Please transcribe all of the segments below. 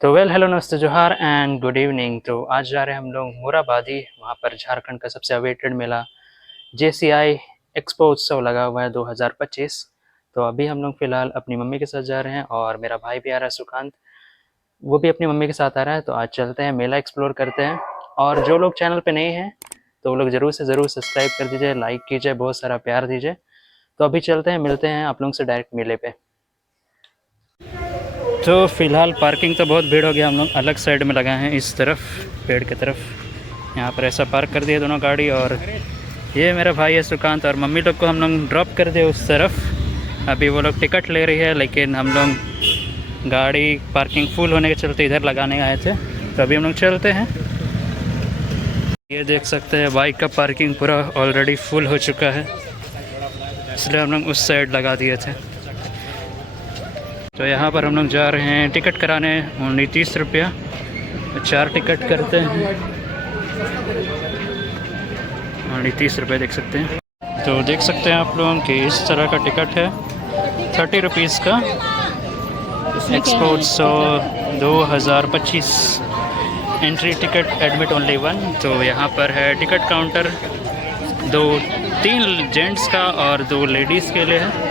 तो हेलो नमस्ते जोहार एंड गुड इवनिंग। तो आज जा रहे हैं हम लोग मोराबादी, वहाँ पर झारखंड का सबसे अवेटेड मेला JCI एक्सपो उत्सव लगा हुआ है 2025। तो अभी हम लोग फ़िलहाल अपनी मम्मी के साथ जा रहे हैं और मेरा भाई भी आ रहा है सुकांत, वो भी अपनी मम्मी के साथ आ रहा है। तो आज चलते हैं, मेला एक्सप्लोर करते हैं। और जो लोग चैनल पे नए हैं तो वो लोग ज़रूर से ज़रूर सब्सक्राइब कर दीजिए, लाइक कीजिए, बहुत सारा प्यार दीजिए। तो अभी चलते हैं, मिलते हैं आप लोगों से डायरेक्ट मेले पे। तो फ़िलहाल पार्किंग तो बहुत भीड़ हो गया, हम लोग अलग साइड में लगाए हैं, इस तरफ पेड़ की तरफ। यहाँ पर ऐसा पार्क कर दिया दोनों गाड़ी, और ये मेरा भाई है सुकांत, और मम्मी लोग को हम लोग ड्रॉप कर दिए उस तरफ। अभी वो लोग टिकट ले रही है, लेकिन हम लोग गाड़ी पार्किंग फुल होने के चलते इधर लगाने आए थे। तो अभी हम लोग चलते हैं। ये देख सकते हैं बाइक का पार्किंग पूरा ऑलरेडी फुल हो चुका है, इसलिए हम लोग उस साइड लगा दिए थे। तो यहाँ पर हम लोग जा रहे हैं टिकट कराने, ओनली 30 रुपया, 4 टिकट करते हैं, ओनली 30 रुपये देख सकते हैं। तो देख सकते हैं आप लोगों कि इस तरह का टिकट है 30 रुपीज़ का, एक्सपो उत्सव 2025। Entry ticket admit only 1। तो यहाँ पर है टिकट काउंटर, 3 जेंट्स का और 2 लेडीज़ के लिए है।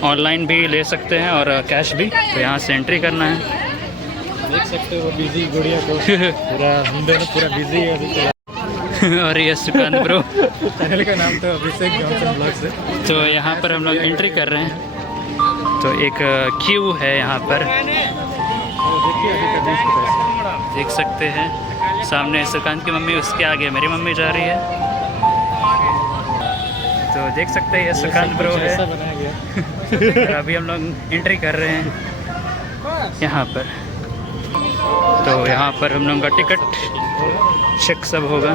ऑनलाइन भी ले सकते हैं और कैश भी। तो यहाँ से एंट्री करना है। देख सकते हो बिजी गुड़िया को पूरा, हम दोनों पूरा बिजी है अभी तो। और ये सुकांत ब्रो, चैनल का नाम तो अभिषेक जॉनसन ब्लॉग से। तो यहाँ पर हम लोग एंट्री कर रहे हैं। तो एक क्यू है यहाँ पर, देखिए अभी का 20 रुपये देख सकते हैं। सामने सुकांत की मम्मी, उसके आगे मेरी मम्मी जा रही है। तो देख सकते हैं ये सुकांत ब्रो है। ऐसा बनाया गया। और अभी हम लोग एंट्री कर रहे हैं यहाँ पर। तो यहाँ पर हम लोगों का टिकट चेक सब होगा।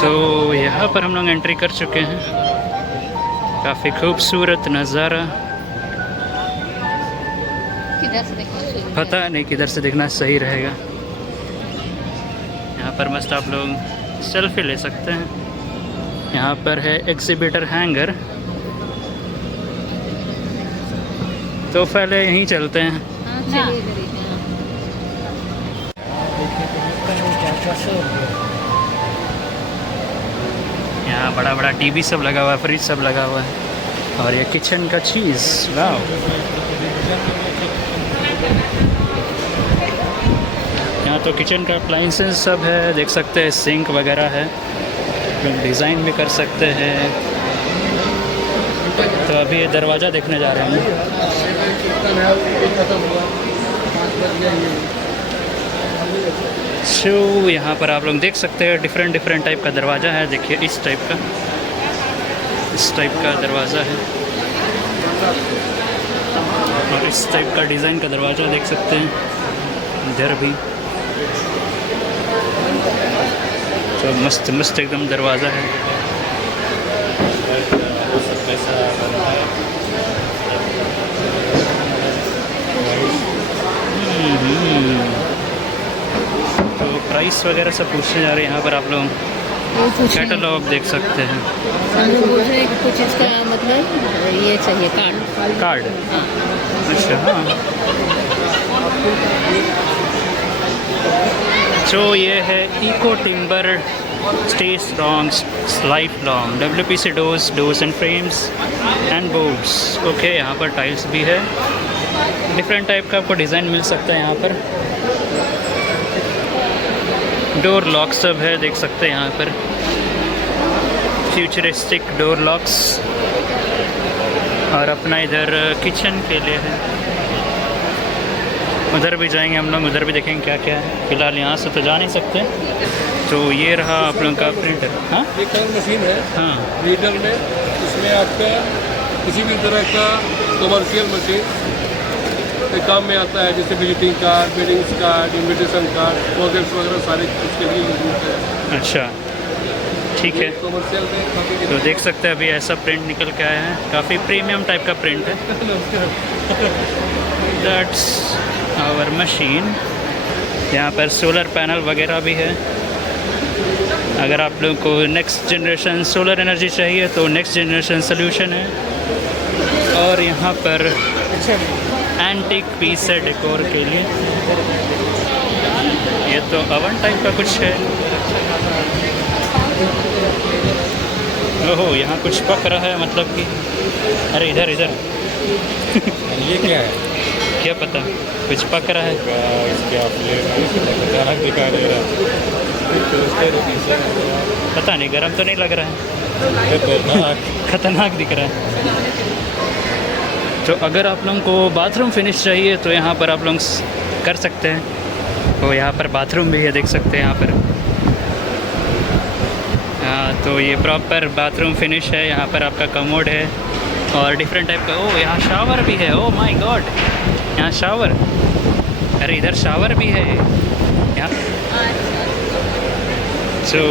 तो यहाँ पर हम लोग एंट्री कर चुके हैं। काफ़ी खूबसूरत नज़ारा, पता नहीं किधर से देखना सही रहेगा। यहाँ पर मस्त आप लोग सेल्फी ले सकते हैं। यहाँ पर है एग्जीबिटर हैंगर। तो पहले यहीं चलते हैं। यहाँ बड़ा बड़ा टीवी सब लगा हुआ है, फ्रिज सब लगा हुआ है, और ये किचन का चीज़, वाह। यहाँ तो किचन का अप्लाइंसेस सब है, देख सकते हैं, सिंक वगैरह है, डिज़ाइन भी कर सकते हैं। तो अभी ये दरवाज़ा देखने जा रहे हैं। तो यहाँ पर आप लोग देख सकते हैं डिफरेंट टाइप का दरवाज़ा है। देखिए इस टाइप का दरवाज़ा है, और इस टाइप का डिज़ाइन का दरवाज़ा देख सकते हैं इधर भी। तो मस्त एकदम दरवाज़ा है। तो प्राइस वगैरह सब पूछने जा रहे हैं यहाँ पर। आप लोग कैटलॉग देख सकते हैं। कुछ इसका मतलब ये चाहिए कार्ड। अच्छा, हाँ। तो ये है eco timber stay strong life long WPC doors and frames and boards. Okay, यहाँ पर टाइल्स भी है, डिफरेंट टाइप का आपको डिज़ाइन मिल सकता है यहाँ पर। डोर लॉक सब है, देख सकते हैं यहाँ पर, फ्यूचरिस्टिक डोर लॉक्स। और अपना इधर किचन के लिए है, उधर भी जाएंगे हम लोग, उधर भी देखेंगे क्या क्या है। फ़िलहाल यहाँ से तो जा नहीं सकते। तो ये रहा आप लोगों का प्रिंटर। हाँ, एक और मशीन है, हाँ, रीडर में। इसमें आपका किसी भी तरह का कमर्शियल मशीन काम में आता है, जैसे visiting card, wedding card, invitation card, projects वगैरह सारे उसके लिए यूज होते हैं। अच्छा, ठीक है। कमर्शियल में तो देख सकते हैं अभी ऐसा प्रिंट निकल के आया है, काफ़ी प्रीमियम टाइप का प्रिंट है। That's our machine. यहाँ पर सोलर पैनल वगैरह भी है। अगर आप लोगों को नेक्स्ट जनरेशन सोलर एनर्जी चाहिए तो नेक्स्ट जनरेशन सोल्यूशन है। और यहाँ पर एंटीक पीस है डेकोर के लिए। ये तो ओवन टाइप का कुछ है। ओहो, यहाँ कुछ पक रहा है, मतलब कि अरे इधर इधर ये क्या है? क्या पता, कुछ पक रहा है। इसके फ्लेवर दिखा दे रहा पता नहीं, गर्म तो नहीं लग रहा है, खतरनाक दिख रहा है। तो अगर आप लोगों को बाथरूम फिनिश चाहिए तो यहाँ पर आप लोग कर सकते हैं। तो यहाँ पर बाथरूम भी है, देख सकते हैं यहाँ पर। हाँ, तो ये प्रॉपर बाथरूम फिनिश है। यहाँ पर आपका कमोड है और डिफरेंट टाइप का। ओह, यहाँ शावर भी है। ओह माय गॉड, यहाँ शावर। अरे इधर शावर भी है यहाँ। तो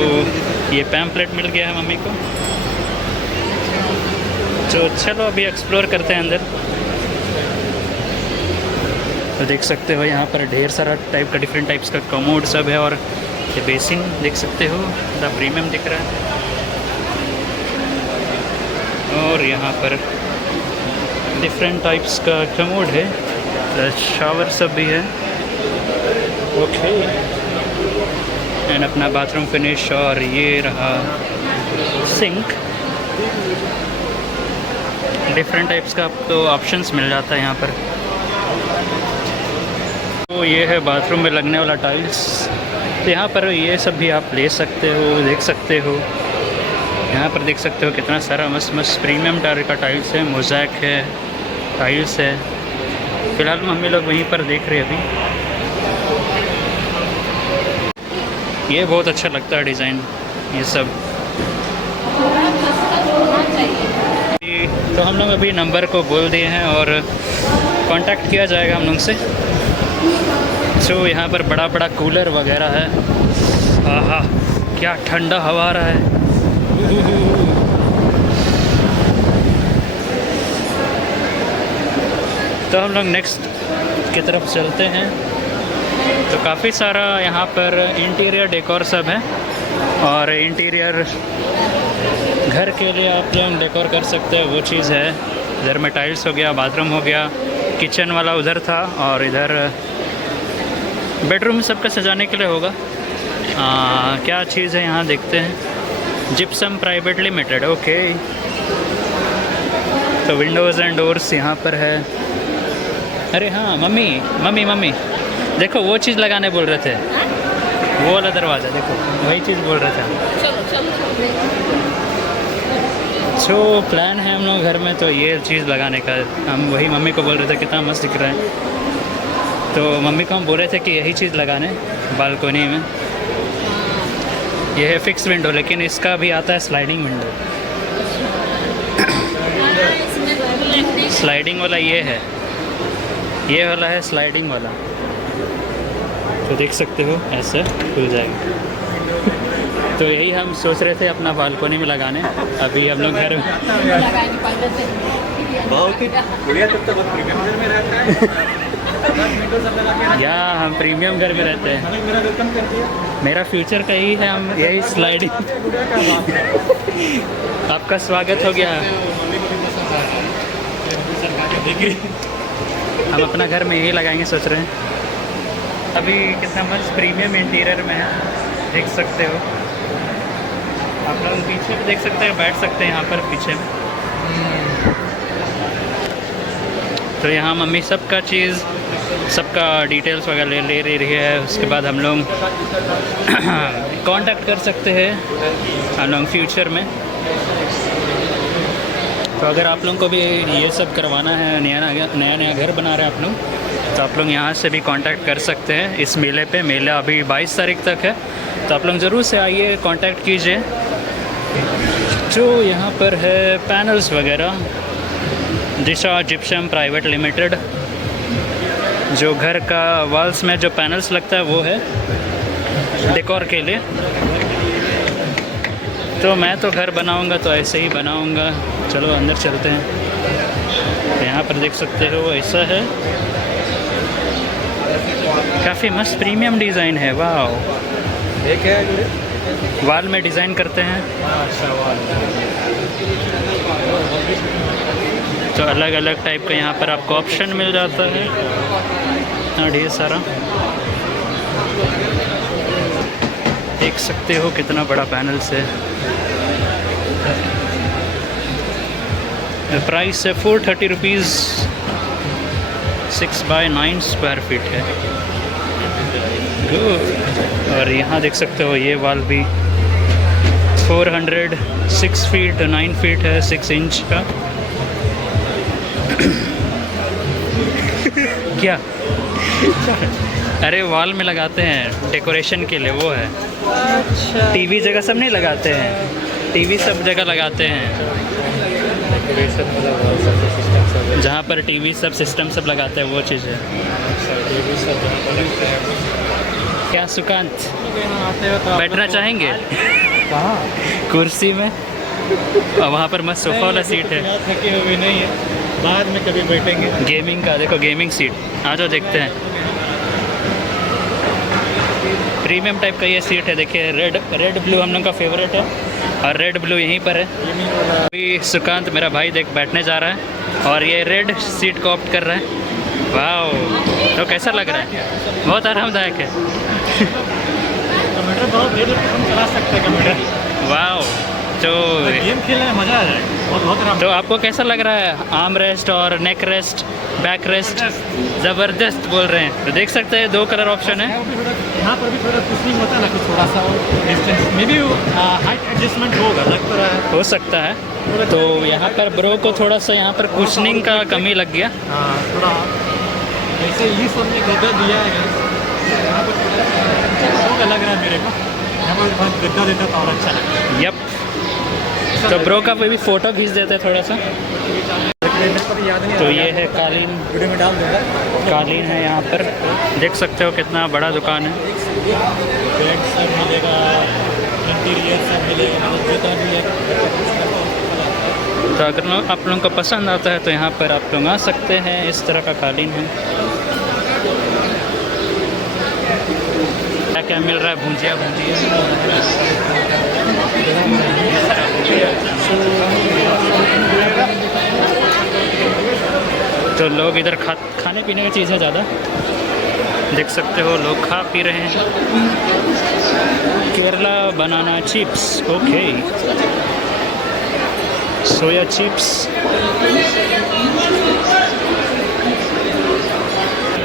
ये पैम्पलेट मिल गया है मम्मी को। तो चलो अभी एक्सप्लोर करते हैं अंदर। तो देख सकते हो यहाँ पर ढेर सारा टाइप का, डिफरेंट टाइप्स का कमोड सब है। और ये बेसिन देख सकते हो, द प्रीमियम दिख रहा है। और यहाँ पर डिफरेंट टाइप्स का कमोड है, शावर सब भी है। ओके, एंड अपना बाथरूम फिनिश। और ये रहा सिंक। डिफरेंट टाइप्स का आपको ऑप्शंस मिल जाता है यहाँ पर। तो ये है बाथरूम में लगने वाला टाइल्स। तो यहाँ पर ये सब भी आप ले सकते हो, देख सकते हो। यहाँ पर देख सकते हो कितना सारा मस्त मस्त प्रीमियम टायर का टाइल्स है, मोज़ैक है, टाइल्स है। फ़िलहाल मम्मी लोग वहीं पर देख रहे हैं अभी। ये बहुत अच्छा लगता है डिज़ाइन ये सब। तो हम लोग अभी नंबर को बोल दिए हैं और कांटेक्ट किया जाएगा हम लोग से। तो यहाँ पर बड़ा बड़ा कूलर वगैरह है। आहा, क्या ठंडा हवा आ रहा है। तो हम लोग नेक्स्ट की तरफ चलते हैं। तो काफ़ी सारा यहाँ पर इंटीरियर डेकोर सब है। और इंटीरियर घर के लिए आप लोग डेकोर कर सकते हैं, वो चीज़ है। इधर में टाइल्स हो गया, बाथरूम हो गया, किचन वाला उधर था, और इधर बेडरूम सबका सजाने के लिए होगा। क्या चीज़ है यहाँ देखते हैं। Gypsum private limited, okay. तो विंडोज़ एंड डोर्स यहाँ पर है। अरे हाँ मम्मी मम्मी मम्मी देखो, वो चीज़ लगाने बोल रहे थे, वो वाला दरवाज़ा देखो, वही चीज़ बोल रहे थे। तो प्लान है हम लोग घर में तो ये चीज़ लगाने का। हम वही मम्मी को बोल रहे थे, कितना मस्त दिख रहा है। तो मम्मी को हम बोल रहे थे कि यही चीज़ लगाने बालकोनी में। ये है फिक्स विंडो, लेकिन इसका भी आता है स्लाइडिंग विंडो। स्लाइडिंग वाला ये है, ये वाला है स्लाइडिंग वाला। तो देख सकते हो ऐसे खुल जाएगा। तो यही हम सोच रहे थे अपना बालकोनी में लगाने। अभी हम लोग घर में बहुत ही बढ़िया। तब तक प्रीमियम घर में रहता है या हम प्रीमियम घर में रहते हैं। मेरा वेलकम कर दिया। मेरा फ्यूचर का ही है, हम यही स्लाइडिंग। आपका स्वागत हो गया। हम अपना घर में यही लगाएंगे सोच रहे हैं। अभी कितना मस्त प्रीमियम इंटीरियर में है, देख सकते हो। आप लोग पीछे भी देख सकते हैं, बैठ सकते हैं यहाँ पर पीछे में। तो यहाँ मम्मी सबका चीज़, सबका डिटेल्स वगैरह ले रही है। उसके बाद हम लोग कांटेक्ट कर सकते हैं हम लोग फ्यूचर में। तो अगर आप लोगों को भी ये सब करवाना है, नया घर बना रहे हैं आप लोग, तो आप लोग यहाँ से भी कांटेक्ट कर सकते हैं। इस मेले पे, मेला अभी 22 तारीख तक है, तो आप लोग ज़रूर से आइए, कांटेक्ट कीजिए। जो यहाँ पर है पैनल्स वगैरह, दिशा जिप्सम प्राइवेट लिमिटेड। जो घर का वॉल्स में जो पैनल्स लगता है वो है डेकोर के लिए। तो मैं तो घर बनाऊंगा तो ऐसे ही बनाऊंगा। चलो अंदर चलते हैं। तो यहाँ पर देख सकते हो ऐसा है, काफ़ी मस्त प्रीमियम डिज़ाइन है। वाह, ये क्या है? वाल में डिज़ाइन करते हैं। तो अलग अलग टाइप का यहाँ पर आपको ऑप्शन मिल जाता है, इतना ढेर सारा। देख सकते हो कितना बड़ा पैनल्स है। प्राइस है 430 रुपीज़, 6x9 स्क्वायर फीट है। गुड। और यहाँ देख सकते हो ये वाल भी 406 फीट 9 फीट है, 6 इंच का। क्या? अरे वॉल में लगाते हैं डेकोरेशन के लिए, वो है। अच्छा। टीवी जगह सब नहीं लगाते हैं, टीवी सब जगह लगाते हैं, जहाँ पर टीवी सब सिस्टम सब लगाते हैं, वो चीज़ है। क्या सुकांत, बैठना चाहेंगे कुर्सी में? और वहाँ पर मस्त सोफा वाला सीट है। थके हुए नहीं है, बाद में कभी बैठेंगे। गेमिंग का देखो, गेमिंग सीट। आ जाओ देखते हैं। प्रीमियम टाइप का ये सीट है, देखिए रेड ब्लू हम लोग का फेवरेट है, और रेड ब्लू यहीं पर है। अभी सुकांत मेरा भाई देख बैठने जा रहा है और ये रेड सीट को ऑप्ट कर रहा है। वाह, तो कैसा लग रहा है? बहुत आरामदायक है। कंप्यूटर बहुत देर तक हम चला सकते हैं कंप्यूटर। वाह, तो गेम खेलने में मज़ा आ जाएगा, बहुत आराम। तो आपको कैसा लग रहा है? आर्म रेस्ट और नेक रेस्ट, बैक रेस्ट ज़बरदस्त बोल रहे हैं। तो देख सकते हैं 2 कलर ऑप्शन है। यहाँ पर भी थोड़ा कुशनिंग होता है ना, कुछ थोड़ा सा डिस्टेंस में भी हाइट एडजस्टमेंट होगा, लग तो रहा है। हो सकता है। तो यहाँ पर ब्रो को थोड़ा सा यहाँ पर कुशनिंग का कमी लग गया। हाँ, थोड़ा ऐसे ही सब में गद्दा दिया है यहाँ पर, थोड़ा लग रहा है मेरे को। यहाँ पर गद्दा देता तो और अच्छा लगता है। यप। तो ब्रो का भी फ़ोटो खींच देते हैं थोड़ा सा। तो ये है कालीन, वीडियो में डाल दूँगा। कालीन है यहाँ पर, देख सकते हो कितना बड़ा दुकान है। बेड सब मिलेगा, इंटीरियर सब मिलेगा, जितना भी है। तो अगर आप लोगों को पसंद आता है तो यहाँ पर आप लोग आ सकते हैं। इस तरह का कालीन है। क्या क्या मिल रहा है? भुंजिया तो लोग इधर खाने पीने की चीज़ है ज़्यादा, देख सकते हो लोग खा पी रहे हैं। Kerala banana chips, okay, soya chips,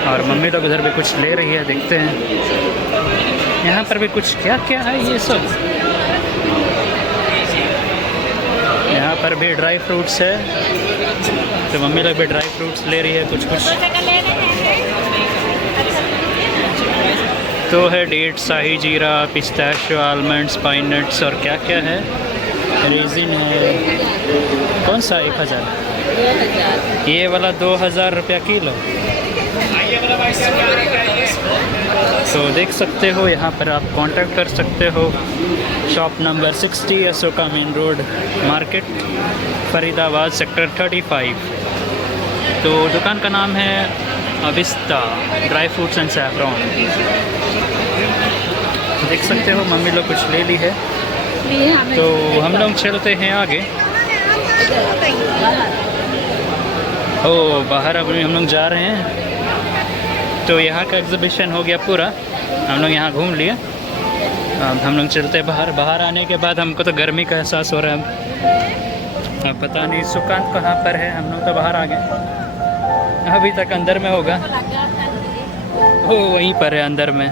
और मम्मी लोग उधर भी कुछ ले रही है, देखते हैं। यहाँ पर भी कुछ क्या क्या है ये सब। यहाँ पर भी ड्राई फ्रूट्स है, तो मम्मी लोग भी ड्राई फ्रूट्स ले रही है कुछ कुछ। तो है डेट, शाही जीरा, पिस्ताशियो, आलमंड्स, पाइन नट्स और क्या क्या है, रेजिन है। कौन सा? 1000। ये वाला 2000 रुपया किलो। तो देख सकते हो यहाँ पर आप कांटेक्ट कर सकते हो। Shop number 60, Ashoka main road, market, Faridabad, sector 35। तो दुकान का नाम है अविस्ता ड्राई फ्रूट्स एंड सैफरॉन। देख सकते हो मम्मी लोग कुछ ले ली है, तो हम लोग चलते हैं आगे। ओ, बाहर अभी हम लोग जा रहे हैं। तो यहाँ का एग्जीबिशन हो गया पूरा, हम लोग यहाँ घूम लिए। अब हम लोग चलते हैं बाहर। बाहर आने के बाद हमको तो गर्मी का एहसास हो रहा है। अब पता नहीं सुकांत कहाँ पर है। हम लोग तो बाहर आ गए, अभी तक अंदर में होगा। ओ, वहीं पर है अंदर में।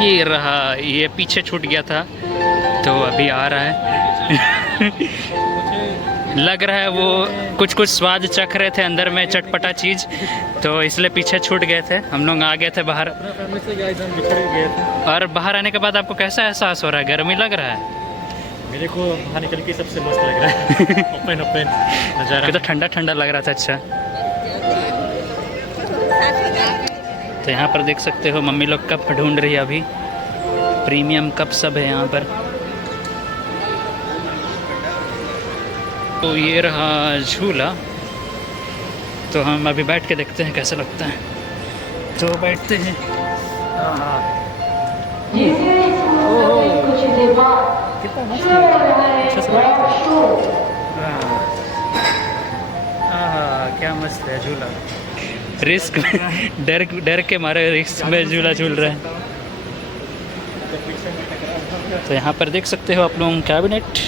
ये रहा, ये पीछे छूट गया था तो अभी आ रहा है। लग रहा है वो कुछ स्वाद चख रहे थे अंदर में, चटपटा चीज़, तो इसलिए पीछे छूट गए थे। हम लोग आ गए थे बाहर। और बाहर आने के बाद आपको कैसा एहसास हो रहा है? गर्मी लग रहा है? मेरे को बाहर निकल के सबसे मस्त लग रहा है। ओपन नज़ारा, तो ठंडा ठंडा लग रहा था। अच्छा, तो यहाँ पर देख सकते हो मम्मी लोग कप ढूंढ रही है अभी। प्रीमियम कप सब है यहाँ पर। तो ये रहा झूला, तो हम अभी बैठ के देखते हैं कैसा लगता है। तो बैठते हैं। कितना मस्त, अच्छा सा। मस्त है झूला। रिस्क में डर डर के मारे रिस्क में झूला झूल रहा है। तो यहाँ पर देख सकते हो आप लोग कैबिनेट,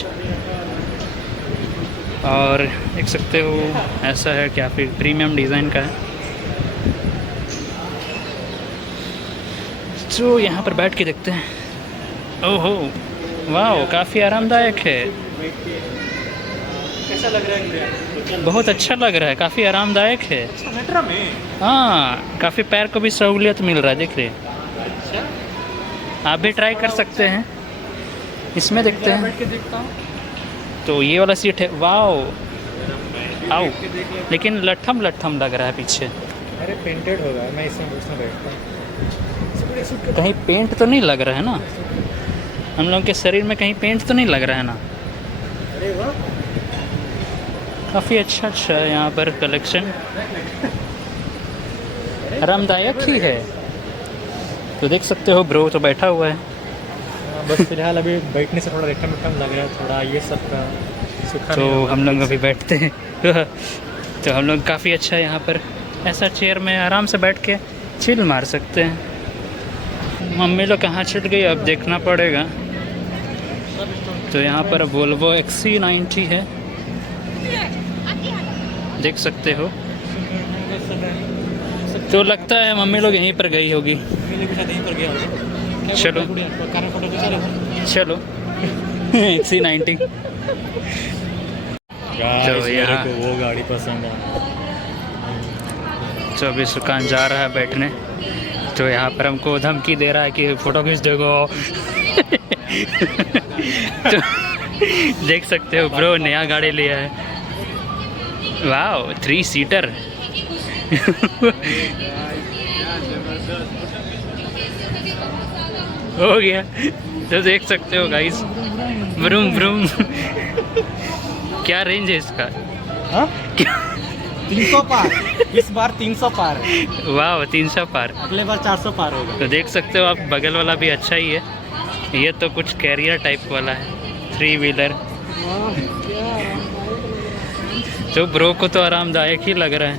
और देख सकते हो ऐसा है, काफ़ी प्रीमियम डिज़ाइन का है। तो यहाँ पर बैठ के देखते हैं। ओहो वाह, काफ़ी आरामदायक है। कैसा लग रहा है? बहुत अच्छा लग रहा है, काफ़ी आरामदायक है। मेट्रो में हाँ, काफ़ी पैर को भी सहूलियत मिल रहा है, देख रहे हैं। आप भी ट्राई कर सकते हैं, इसमें देखते हैं। बैठ के देखता हूँ। तो ये वाला सीट है, वाओ आओ, लेकिन लट्ठम लट्ठम लग रहा है पीछे। अरे पेंटेड होगा, मैं इसमें बैठता हूँ। कहीं पेंट तो नहीं लग रहा है ना? हम लोग के शरीर में कहीं पेंट तो नहीं लग रहा है ना? अरे वाह, काफ़ी अच्छा है यहाँ पर कलेक्शन, आरामदायक ही है। तो देख सकते हो ब्रो तो बैठा हुआ है। बस फिलहाल अभी बैठने से थोड़ा रेटम लग रहा है, थोड़ा ये सब का सूखा। तो हम लोग अभी बैठते हैं। तो हम लोग काफ़ी अच्छा है यहाँ पर, ऐसा चेयर में आराम से बैठ के चिल मार सकते हैं। मम्मी लोग कहाँ छूट गई अब देखना पड़ेगा। तो यहाँ पर वोल्वो XC90 है, देख सकते हो। तो लगता है मम्मी लोग यहीं पर गई होगी। चलो चलो XC90। तो यहाँ वो गाड़ी पसंद है। तो अभी सुकान जा रहा है बैठने। तो यहाँ पर हमको धमकी दे रहा है कि फ़ोटो खींच दोगो। तो देख सकते हो ब्रो नया गाड़ी लिया है, वाह 3 सीटर। हो गया। तो देख सकते हो गाइस, ब्रूम ब्रूम। क्या रेंज है इसका? हाँ? 300 पार, इस बार 300 पार है। वाह 300 पार, अगले बार 400 पार होगा। तो देख सकते हो आप बगल वाला भी अच्छा ही है। ये तो कुछ कैरियर टाइप वाला है, 3 व्हीलर। तो ब्रो को तो आरामदायक ही लग रहा है।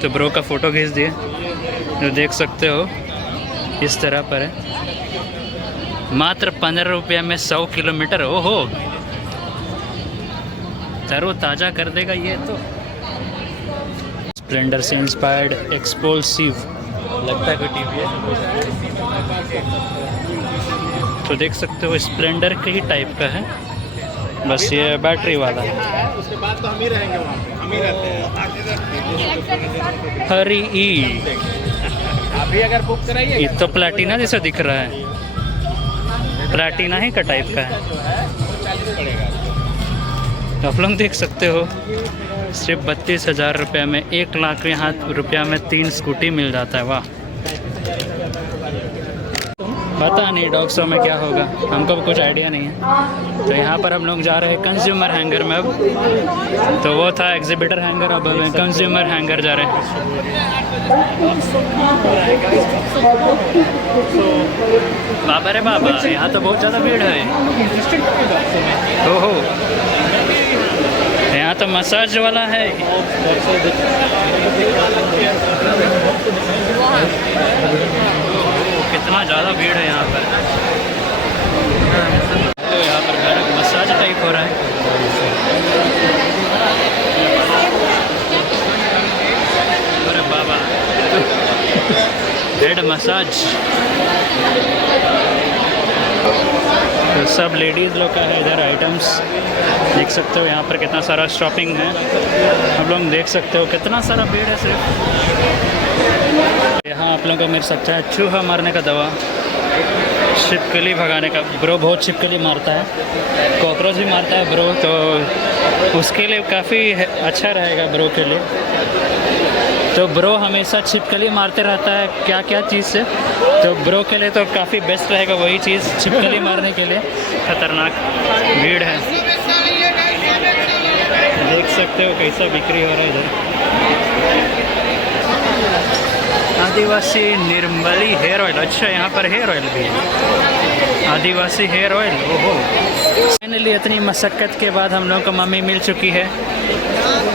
तो ब्रो का फ़ोटो खींच दिए, तो देख सकते हो इस तरह पर है। मात्र 15 रुपये में 100 किलोमीटर। ओहो, तरोताज़ा कर देगा ये तो। स्प्लेंडर से इंस्पायर्ड एक्सप्लोसिव लगता है कोई टीवी है। तो देख सकते हो स्प्लेंडर के ही टाइप का है, बस ये बैटरी वाला है। उसके बाद तो हम ही रहेंगे वहाँ पे, हम ही रहते हैं। हरी ई, अभी अगर बुक कराइए ये तो प्लैटिना जैसा दिख रहा है, प्लैटिना ही का टाइप का है। तो आप लोग देख सकते हो सिर्फ 32,000 रुपये में 1 लाख यहाँ रुपया में 3 स्कूटी मिल जाता है। वाह, पता नहीं डॉग शो में क्या होगा, हमको भी कुछ आइडिया नहीं है। तो यहाँ पर हम लोग जा रहे हैं कंज्यूमर हैंगर में। अब तो वो था एग्जिबिटर हैंगर, अब हम कंज्यूमर हैंगर जा रहे हैं। बाबा रे बाबा, यहाँ तो बहुत ज़्यादा भीड़ है। ओहो, यहाँ तो मसाज वाला है। कितना ज़्यादा भीड़ है यहाँ पर। तो यहाँ पर मसाज टाइप हो रहा है। अरे बाबा, हेड मसाज। तो सब लेडीज़ लोग का है इधर आइटम्स, देख सकते हो यहाँ पर कितना सारा शॉपिंग है। आप लोग देख सकते हो कितना सारा भीड़ है। सिर्फ यहाँ आप लोगों को मिल सकता है चूहा मारने का दवा, छिपकली भगाने का। ब्रो बहुत छिपकली मारता है, कॉकरोच भी मारता है ब्रो, तो उसके लिए काफ़ी अच्छा रहेगा ब्रो के लिए। तो ब्रो हमेशा छिपकली मारते रहता है क्या क्या चीज़ से, तो ब्रो के लिए तो काफ़ी बेस्ट रहेगा वही चीज़, छिपकली मारने के लिए। खतरनाक भीड़ है, देख सकते हो कैसा बिक्री हो रहा है इधर। आदिवासी निर्मली हेयर ऑयल। अच्छा, यहाँ पर हेयर ऑयल भी है, आदिवासी हेयर ऑयल। ओहो, फाइनली इतनी मशक्क़त के बाद हम लोगों को मम्मी मिल चुकी है।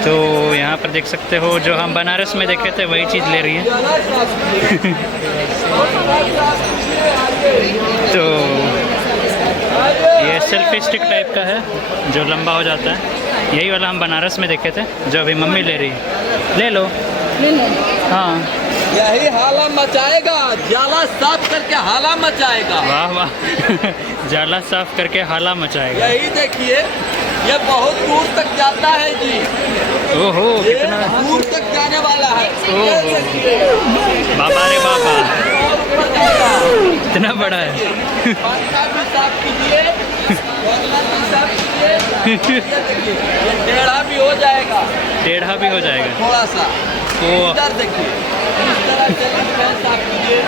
तो यहाँ पर देख सकते हो, जो हम बनारस में देखे थे वही चीज़ ले रही है। तो ये सेल्फी स्टिक टाइप का है जो लंबा हो जाता है, यही वाला हम बनारस में देखे थे, जो अभी मम्मी ले रही है। ले लो। हाँ, यही हाला मचाएगा, जाला साफ करके हाला मचाएगा। वाह वाह। जाला साफ करके हाला मचाएगा। यही देखिए, ये बहुत दूर तक जाता है जी। ओहो, ये कितना दूर तक जाने वाला है। ओहो। ये देखिए, बाबा रे बाबा, ऊपर जाएगा। इतना बड़ा है। पंखा भी साफ कीजिए, बर्तन भी साफ कीजिए। ये देखिए, ये टेढ़ा भी हो जाएगा, टेढ़ा भी हो जाएगा। थोड़ा सा। ओ। इधर देखिए, इस तरह से फैन साफ कीजिए,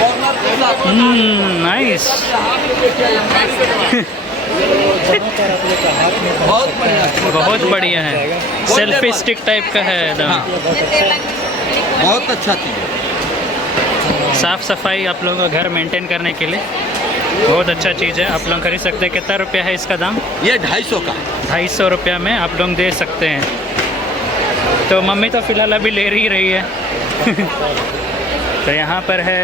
कॉर्नर को साफ कीजिए। नाइस। यहाँ पे देखिए, बहुत बढ़िया, बहुत बढ़िया है, सेल्फी स्टिक टाइप का है एकदम। बहुत अच्छा चीज़ है। साफ सफाई आप लोगों का घर मेंटेन करने के लिए बहुत अच्छा चीज़ है। आप लोग खरीद सकते हैं। कितना रुपया है इसका दाम? ये 250 का। 250 रुपया में आप लोग दे सकते हैं। तो मम्मी तो फ़िलहाल अभी ले रही है। तो यहाँ पर है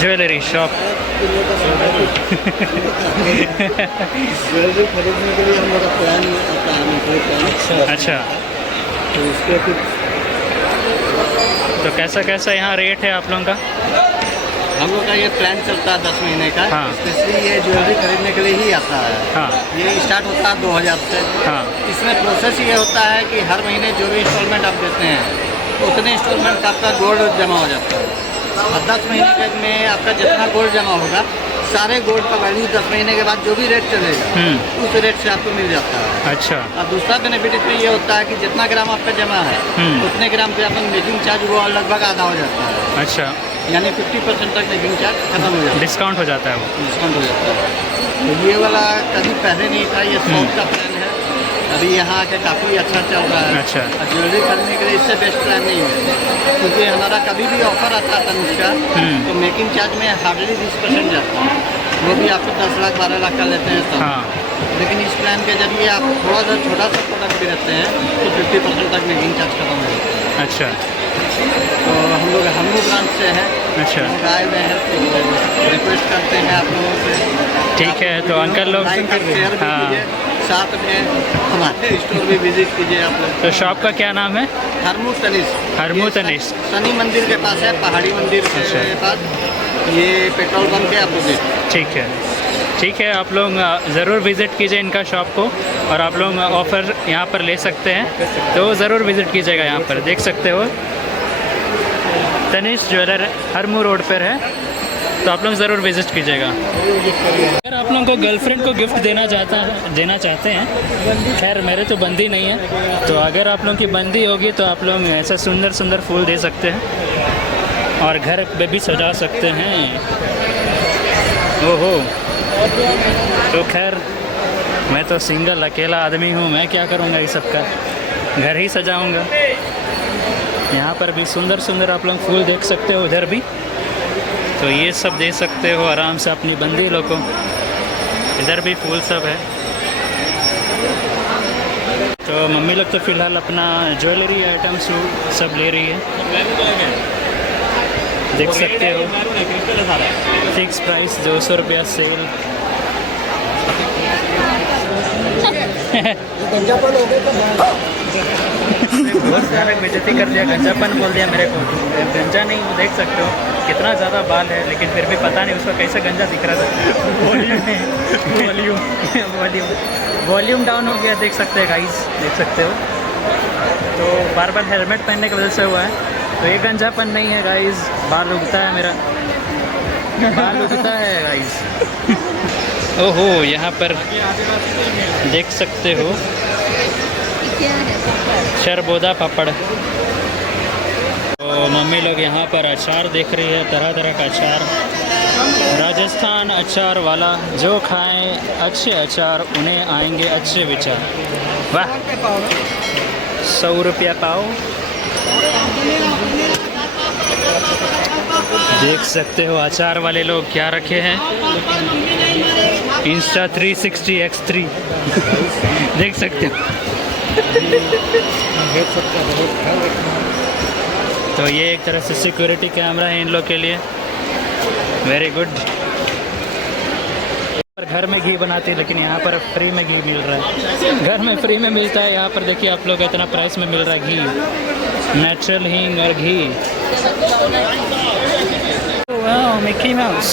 ज्वेलरी शॉप। ज्वेलरी खरीदने के लिए हम लोग का प्लान आता है। अच्छा, तो उसके कुछ तो कैसा कैसा यहाँ रेट है आप लोगों का? हम लोग का ये प्लान चलता है 10 महीने का। हाँ। स्पेशली ये ज्वेलरी खरीदने के लिए ही आता है। हाँ ये स्टार्ट होता है 2000 से। हाँ। इसमें प्रोसेस ये होता है कि हर महीने जो भी इंस्टॉलमेंट आप देते हैं उतने इंस्टॉलमेंट आपका गोल्ड जमा हो जाता है। और 10 महीने में आपका जितना गोल्ड जमा होगा, सारे गोल्ड का वैल्यू 10 महीने के बाद जो भी रेट चलेगा उस रेट से आपको मिल जाता है। अच्छा। और दूसरा बेनिफिट इसमें ये होता है कि जितना ग्राम आपका जमा है उतने ग्राम पे अपन मेकिंग चार्ज वो लगभग आधा हो जाता है। अच्छा, यानी 50% तक मेकिंग चार्ज खत्म हो जाता है, डिस्काउंट हो जाता है वो। डिस्काउंट हो जाता है। तो ये वाला कभी पहले नहीं था, ये सॉफ्ट का प्लान है। अभी यहाँ आके काफ़ी अच्छा चल रहा है। अच्छा। और ज्वेलरी खरीदने के लिए इससे बेस्ट प्लान नहीं है, क्योंकि हमारा कभी भी ऑफर आता है तनुज का, तो मेकिंग चार्ज में हार्डली 20% जाता है। वो भी आपको 10 लाख 12 लाख का लेते हैं सब। हाँ। लेकिन इस प्लान के जरिए आप थोड़ा सा छोटा सा प्रोडक्ट भी रखते हैं तो 50% तक मेकिंग चार्ज खत्म हो जाता है। अच्छा। तो हम लोग ब्रांच से हैं। अच्छा। लोग आए हुए हैं तो रिक्वेस्ट करते हैं आप लोगों से। ठीक है, तो अंकल लोग लाइक और शेयर भी हाँ। कीजिए, साथ में हमारे स्टोर भी विजिट कीजिए आप लोग। तो शॉप का क्या नाम है? हरमू तनिष्क। हरमू तनिष्क। शनि मंदिर के पास है, पहाड़ी मंदिर के पास। ये पेट्रोल पंप के अपोजिट। ठीक है, ठीक है। आप लोग ज़रूर विज़िट कीजिए इनका शॉप को, और आप लोग ऑफ़र यहाँ पर ले सकते हैं, तो ज़रूर विज़िट कीजिएगा। यहाँ पर देख सकते हो तनिष्क ज्वेलर हरमू रोड पर है, तो आप लोग ज़रूर विज़िट कीजिएगा। अगर आप लोगों को गर्लफ्रेंड को गिफ्ट देना चाहते हैं, खैर मेरे तो बंदी नहीं है, तो अगर आप लोगों की बंदी होगी तो आप लोग ऐसा सुंदर सुंदर फूल दे सकते हैं और घर पे भी सजा सकते हैं। ओहो, तो खैर मैं तो सिंगल अकेला आदमी हूँ, मैं क्या करूँगा इस सब का, घर ही सजाऊँगा। यहाँ पर भी सुंदर सुंदर आप लोग फूल देख सकते हो, उधर भी, तो ये सब दे सकते हो आराम से अपनी बंदी लोग को। इधर भी फूल सब है। तो मम्मी लोग तो फ़िलहाल अपना ज्वेलरी आइटम्स सब ले रही है, देख सकते हो। फिक्स प्राइस 200 रुपया सेल। बहुत ज़्यादा बेइज्जती कर दिया, गंजापन बोल दिया मेरे को। गंजा नहीं, वो देख सकते हो कितना ज़्यादा बाल है, लेकिन फिर भी पता नहीं उसका कैसे गंजा दिख रहा था। वॉल्यूम डाउन हो गया, देख सकते हैं गाइस, देख सकते हो। तो बार बार हेलमेट पहनने की वजह से हुआ है। तो ये गंजापन नहीं है गाइस, बाल उगता है मेरा, बाल उगता है गाइस। ओहो, यहाँ पर देख सकते हो शरबोदा पापड़। तो मम्मी लोग यहाँ पर अचार देख रही है, तरह तरह का अचार। राजस्थान अचार वाला, जो खाएं अच्छे अचार उन्हें आएंगे अच्छे विचार। वाह, 100 रुपया पाओ। देख सकते हो अचार वाले लोग क्या रखे हैं, इंस्टा 360 X3 देख सकते हो। तो ये एक तरह से सिक्योरिटी कैमरा है इन लोग के लिए, वेरी गुड। पर घर में घी बनाती है लेकिन यहाँ पर फ्री में घी मिल रहा है, घर में फ्री में मिलता है, यहाँ पर देखिए आप लोग इतना प्राइस में मिल रहा है घी, नेचुरल हींग और घी। वाह मिकी माउस।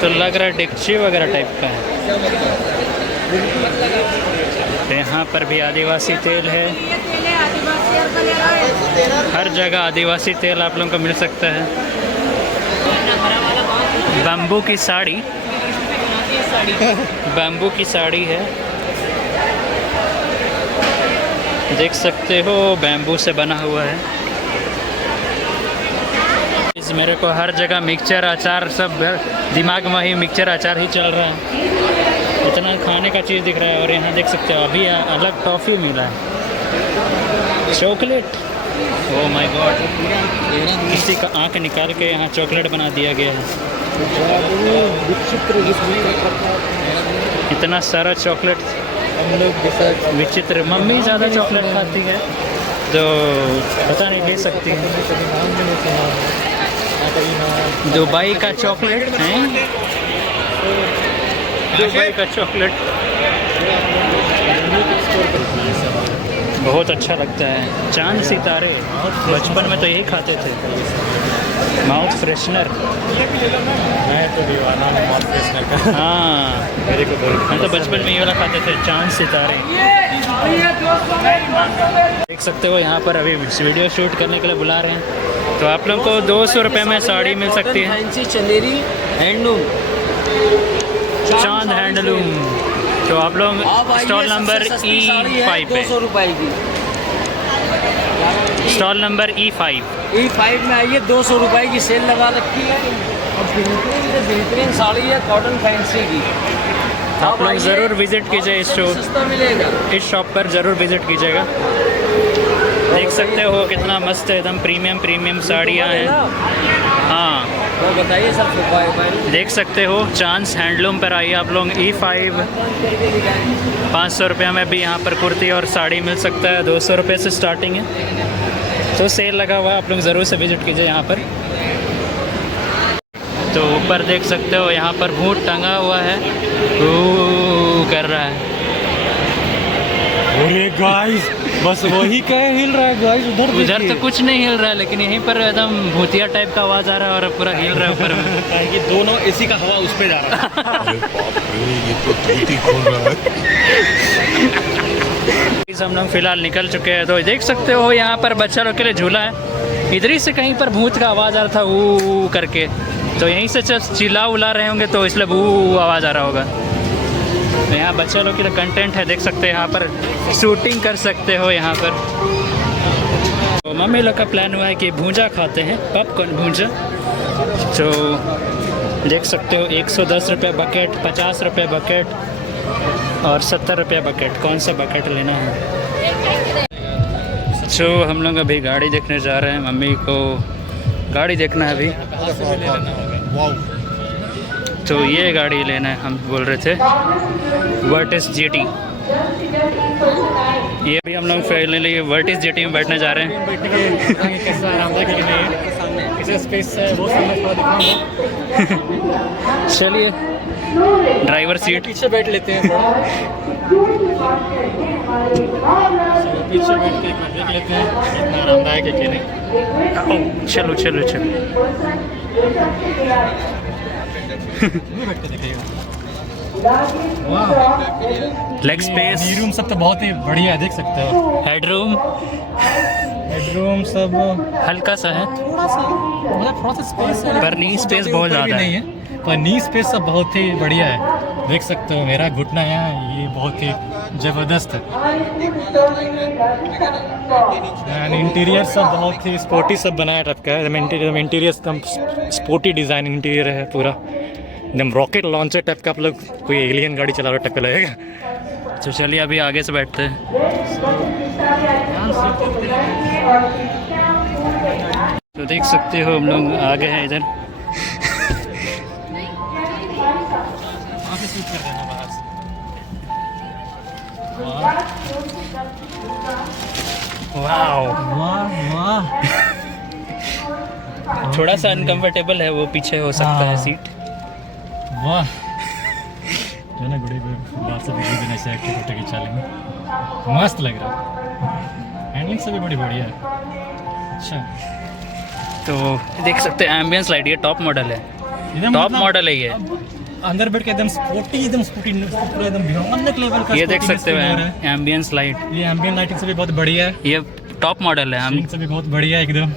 तो लग रहा है डेक्ची वगैरह टाइप का है। तो यहाँ पर भी आदिवासी तेल है, हर जगह आदिवासी तेल आप लोगों को मिल सकता है। बैम्बू की साड़ी, बैम्बू की साड़ी है, देख सकते हो बैम्बू से बना हुआ है। इस मेरे को हर जगह मिक्सचर अचार सब दिमाग में ही मिक्सचर अचार ही चल रहा है, इतना खाने का चीज़ दिख रहा है। और यहाँ देख सकते हो अभी अलग टॉफ़ी मिला है, चॉकलेट। ओह माय गॉड, किसी का आँख निकाल के यहाँ चॉकलेट बना दिया गया है। इतना सारा चॉकलेट, विचित्र। मम्मी ज़्यादा चॉकलेट खाती है तो पता नहीं ले सकती है। दुबई का चॉकलेट है, दुबई का चॉकलेट बहुत अच्छा लगता है। चांद सितारे, बचपन में तो यही खाते थे। माउथ फ्रेशनर, मैं तो दीवाना हूँ माउथ फ्रेशनर का। हाँ मेरे को हम तो बचपन में ये वाला खाते थे, चांद सितारे। देख सकते हो यहाँ पर अभी वीडियो शूट करने के लिए बुला रहे हैं, तो आप लोग को 200 रुपये में साड़ी मिल सकती है। चंदेरी हैंडलूम, चांद हैंडलूम। तो आप लोग स्टॉल नंबर E5 पे, 200 रुपए की। स्टॉल नंबर E5 E5 में आइए, 200 रुपए की सेल लगा रखी है और बेहतरीन साड़ी है कॉटन फैंसी की। आप लोग ज़रूर विज़िट कीजिए इस सस्ता मिलेगा। इस शॉप पर ज़रूर विज़िट कीजिएगा। देख सकते हो कितना मस्त एकदम प्रीमियम साड़ियाँ हैं। हाँ तो बताइए सर, देख सकते हो चांस हैंडलूम पर आइए आप लोग। E5 500 रुपये में भी यहाँ पर कुर्ती और साड़ी मिल सकता है, 200 रुपये से स्टार्टिंग है। तो सेल लगा हुआ है, आप लोग ज़रूर से विज़िट कीजिए यहाँ पर। तो ऊपर देख सकते हो यहाँ पर भूत टंगा हुआ है, कर रहा है। अरे गाइस, बस वही क्या हिल रहा है गाइस, उधर तो कुछ नहीं हिल रहा है, लेकिन यहीं पर एकदम भूतिया टाइप का आवाज़ आ रहा है और पूरा हिल रहा है ऊपर में। ये दोनों एसी का हवा उस पे जा रहा है। ये तो धोती खोल रहा है। हम लोग फिलहाल निकल चुके हैं। तो देख सकते हो यहाँ पर बच्चा लोग के लिए झूला है, इधर ही से कहीं पर भूत का आवाज़ आ रहा था वो करके, तो यहीं से चिल्ला उला रहे होंगे तो इसलिए वो आवाज़ आ रहा होगा। तो यहाँ बच्चा लोग के लिए कंटेंट है, देख सकते हैं यहाँ पर शूटिंग कर सकते हो यहाँ पर। तो मम्मी लोग का प्लान हुआ है कि भूंजा खाते हैं, पॉपकॉर्न भूंजा। तो देख सकते हो 110 रुपये बकेट, 50 रुपये बकेट और 70 रुपये बकेट, कौन सा बकेट लेना है। तो हम लोग अभी गाड़ी देखने जा रहे हैं, मम्मी को गाड़ी देखना है अभी। तो ये गाड़ी लेना है, हम बोल रहे थे वर्टिस GT। ये भी हम लोग फाइनली वर्टिस GT में बैठने जा रहे हैं। कैसा आरामदायक है कि नहीं, कैसे स्पेस है वो सब मैं थोड़ा दिखाऊंगा। चलिए ड्राइवर सीट पीछे बैठ लेते हैं थोड़ा, पीछे बैठ के देख लेते हैं कितना आरामदायक है कि नहीं। चलो चलो चलो। लेग स्पेस, रूम सब तो बहुत ही बढ़िया है, देख सकते हो। हेडरूम सब हल्का सा है, थोड़ा सा स्पेस है, पर नी स्पेस बहुत ज़्यादा नहीं है, पर नी स्पेस सब बहुत ही बढ़िया है। देख सकते हो मेरा घुटना है, ये बहुत ही ज़बरदस्त है। इंटीरियर सब बहुत ही स्पोर्टी सब बनाया रखा है, इंटीरियर एकदम स्पोर्टी डिज़ाइन इंटीरियर है पूरा। एकदम रॉकेट लॉन्चर टाइप का आप लोग कोई एलियन गाड़ी चला रहे टाइप का लगेगा। तो चलिए अभी आगे से बैठते हैं। तो देख सकते हो हम लोग आगे हैं इधर। वहाँ से शूट कर देना बाहर से। वाओ, वाह वाह, थोड़ा सा अनकंफर्टेबल है वो, पीछे हो सकता है सीट। वाह, जो ना गुड़ी बाहर से वीडियो देना ऐसे एक्टिव फोटो खिंचा लेंगे, मस्त लग रहा है। हैंडलिंग से भी बड़ी बढ़िया है। अच्छा, तो देख सकते हैं एम्बियंस लाइट, ये टॉप मॉडल है, एकदम टॉप मतलब मॉडल है ये। अंदर बैठ के एकदम स्पोर्टी, एकदम स्पोर्टी, पूरा एकदम भयानक लेवल का ये देख sportiness सकते feel हो हो रहा है। एम्बियंस लाइट, ये एम्बियंट लाइटिंग से भी बहुत बढ़िया है, ये टॉप मॉडल है हम, से भी बहुत बढ़िया है एकदम।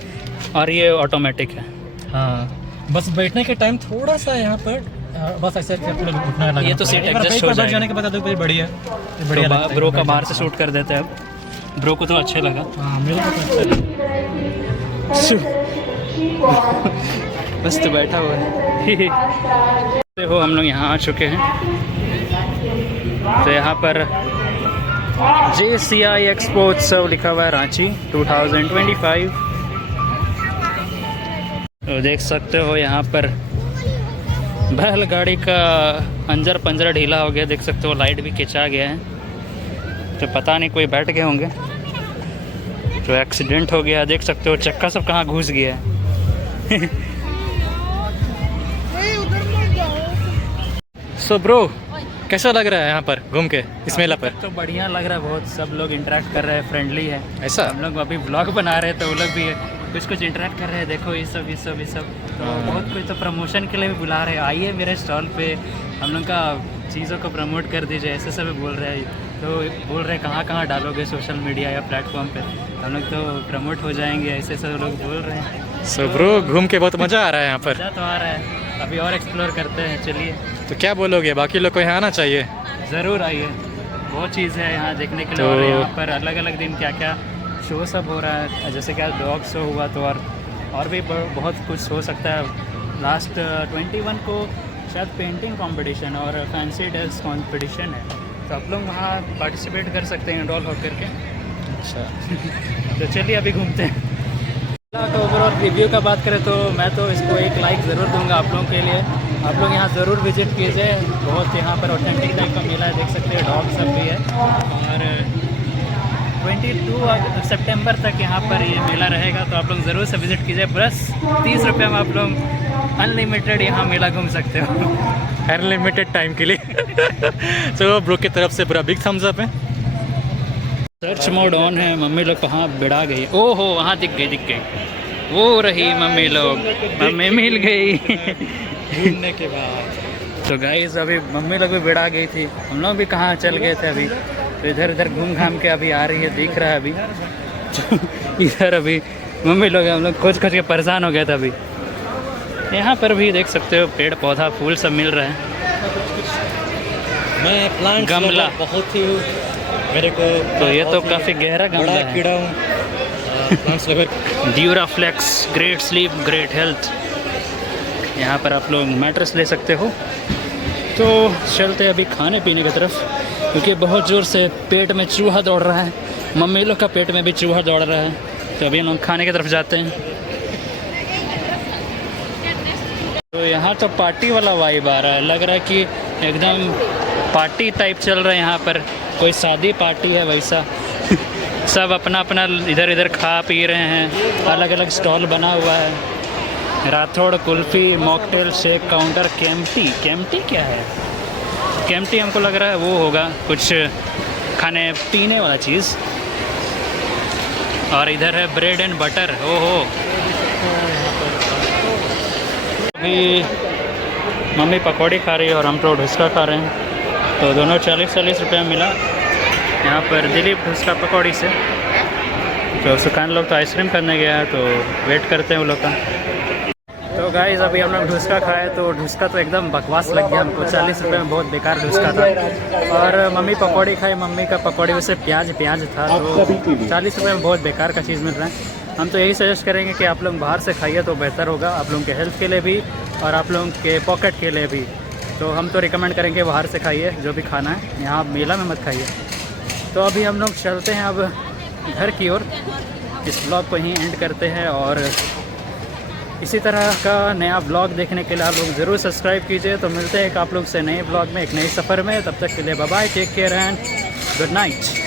और ये ऑटोमेटिक है। हाँ, बस बैठने के टाइम थोड़ा सा यहाँ पर बस ऐसे करके उठना लगा। ये तो सीट एडजस्ट हो बैठ जाएगा। जाने के बाद तो फिर बढ़िया, तो बढ़िया लगता है। ब्रो का बाहर से शूट कर देते हैं अब। ब्रो को तो अच्छा लगा। हाँ, मेरे को तो अच्छा लगा। बस तो बैठा हुआ है। देखो हम लोग यहाँ आ चुके हैं। तो यहाँ पर JCI एक्सपो उत्सव लिखा हुआ है रांची 2025। तो देख सकते हो यहाँ पर बैलगाड़ी का अंजर पंजरा ढीला हो गया, देख सकते हो लाइट भी खिंचा गया है। तो पता नहीं कोई बैठ गए होंगे तो एक्सीडेंट हो गया। देख सकते हो चक्का सब कहाँ घुस गया है। सो ब्रो, कैसा लग रहा है यहाँ पर घूम के इस मेला पर? तो बढ़िया लग रहा है, बहुत सब लोग इंटरेक्ट कर रहे हैं, फ्रेंडली है। ऐसा? हम लोग अभी ब्लॉग बना रहे हैं तो वो लोग भी कुछ इंटरेक्ट कर रहे हैं। देखो ये सब तो बहुत कुछ तो प्रमोशन के लिए भी बुला रहे हैं, आइए मेरे स्टॉल पे, हम लोग का चीज़ों को प्रमोट कर दीजिए, ऐसे सब बोल रहे हैं। तो बोल रहे हैं कहाँ डालोगे सोशल मीडिया या प्लेटफॉर्म पे, हम लोग तो प्रमोट हो जाएंगे, ऐसे सब लोग बोल रहे हैं। सो ब्रो, घूम के बहुत मज़ा आ रहा है यहाँ पर। मज़ा तो आ रहा है, अभी और एक्सप्लोर करते हैं। चलिए, तो क्या बोलोगे, बाकी लोग को यहाँ आना चाहिए? ज़रूर आइए, बहुत चीज़ है यहाँ देखने के लिए। तो और यहाँ पर अलग अलग दिन क्या क्या शो सब हो रहा है, जैसे क्या डॉग शो हुआ तो और भी बहुत कुछ हो सकता है। लास्ट 21 को शायद पेंटिंग कंपटीशन और फैंसी ड्रेस कंपटीशन है, तो आप लोग वहाँ पार्टिसिपेट कर सकते हैं इनरोल होकर के। अच्छा, तो चलिए अभी घूमते हैं। तो ओवरऑल रिव्यू का बात करें तो मैं तो इसको एक लाइक ज़रूर दूंगा आप लोगों के लिए। आप लोग यहाँ ज़रूर विजिट कीजिए, बहुत यहाँ पर ऑथेंटिक टाइप का मेला है, देख सकते हैं डॉग सब भी है। और 22 सितंबर तक यहाँ पर ये मेला रहेगा, तो आप लोग ज़रूर से विज़िट कीजिए। बस 30 रुपये में आप लोग अनलिमिटेड यहाँ मेला घूम सकते हो, अनलिमिटेड टाइम के लिए। तो ब्रो की तरफ से पूरा बिग थम्स अप है। सर्च मोड ऑन है। मम्मी लोग कहाँ बिड़ा गई, ओहो वहाँ दिख गई, वो रही मम्मी लोग, मम्मी मिल गई। घूमने के बाद तो गाइस अभी मम्मी लोग भी बिड़ा गई थी, हम लोग भी कहाँ चल गए थे अभी, तो इधर उधर घूम घाम के अभी आ रही है, दिख रहा है अभी। इधर अभी मम्मी लोग, हम लोग खोज के परेशान हो गए थे अभी। यहाँ पर भी देख सकते हो पेड़ पौधा फूल सब मिल रहा है। मैं प्लांट गमला बहुत ही मेरे को, तो ये तो काफ़ी गहरा गमला है। कीड़ा हूँ plants lover. Duroflex, great sleep great health. यहाँ पर आप लोग मैट्रेस ले सकते हो। तो चलते अभी खाने पीने की तरफ, क्योंकि बहुत ज़ोर से पेट में चूहा दौड़ रहा है, मम्मी लोग का पेट में भी चूहा दौड़ रहा है। तो अभी हम लोग खाने की तरफ जाते हैं। तो यहाँ तो पार्टी वाला वाइब आ रहा है, लग रहा है कि एकदम पार्टी टाइप चल रहा है यहाँ पर, कोई शादी पार्टी है वैसा। सब अपना अपना इधर इधर खा पी रहे हैं, अलग अलग स्टॉल बना हुआ है। Rathod kulfi, mocktail, shake counter, केम्टी क्या है? केम्टी हमको लग रहा है वो होगा कुछ खाने पीने वाला चीज़। और इधर है ब्रेड एंड बटर, ओहो। अभी मम्मी पकौड़ी खा रही है और हम तो ढुसका खा रहे हैं। तो दोनों 40-40 रुपये में मिला यहाँ पर दिलीप ढुसका पकौड़ी से। तो सुखान लोग तो आइसक्रीम करने गया है, तो वेट करते हैं वो लोग का। तो गाइस अभी हम लोग ढुसका खाए, तो ढुसका तो एकदम बकवास लग गया हमको, 40 रुपये में बहुत बेकार ढुसका था। और मम्मी पकौड़ी खाई, मम्मी का पकौड़ी वैसे प्याज था, तो 40 रुपये में बहुत बेकार का चीज़ मिल रहा है। हम तो यही सजेस्ट करेंगे कि आप लोग बाहर से खाइए तो बेहतर होगा, आप लोगों के हेल्थ के लिए भी और आप लोगों के पॉकेट के लिए भी। तो हम तो रिकमेंड करेंगे बाहर से खाइए जो भी खाना है, यहाँ मेला में मत खाइए। तो अभी हम लोग चलते हैं अब घर की ओर, इस ब्लॉग को यहीं एंड करते हैं। और इसी तरह का नया ब्लॉग देखने के लिए आप लोग ज़रूर सब्सक्राइब कीजिए। तो मिलते हैं आप लोग से नए ब्लॉग में एक नए सफ़र में, तब तक के लिए bye bye, take care and good night.